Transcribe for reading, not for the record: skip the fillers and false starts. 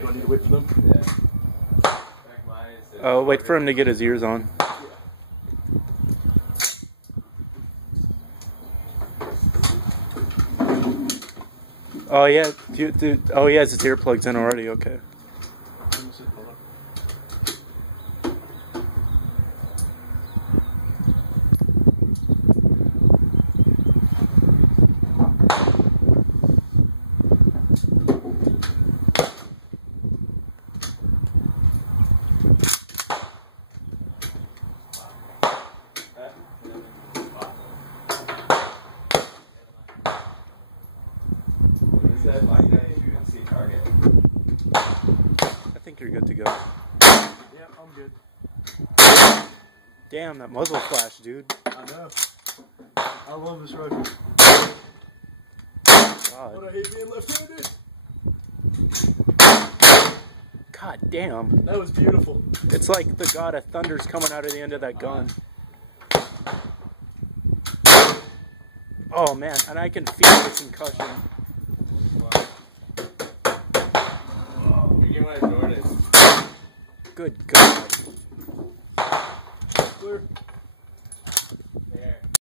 Do I need to wait for them? Yeah. Oh, wait for him to get his ears on. Oh yeah, oh he has his earplugs in already. Okay. I think you're good to go. Yeah, I'm good. Damn, that muzzle flash, dude. I know. I love this rifle. God. But I hate being left-handed. God damn. That was beautiful. It's like the god of thunder's coming out of the end of that gun. Oh man, and I can feel the concussion. Good God. Clear.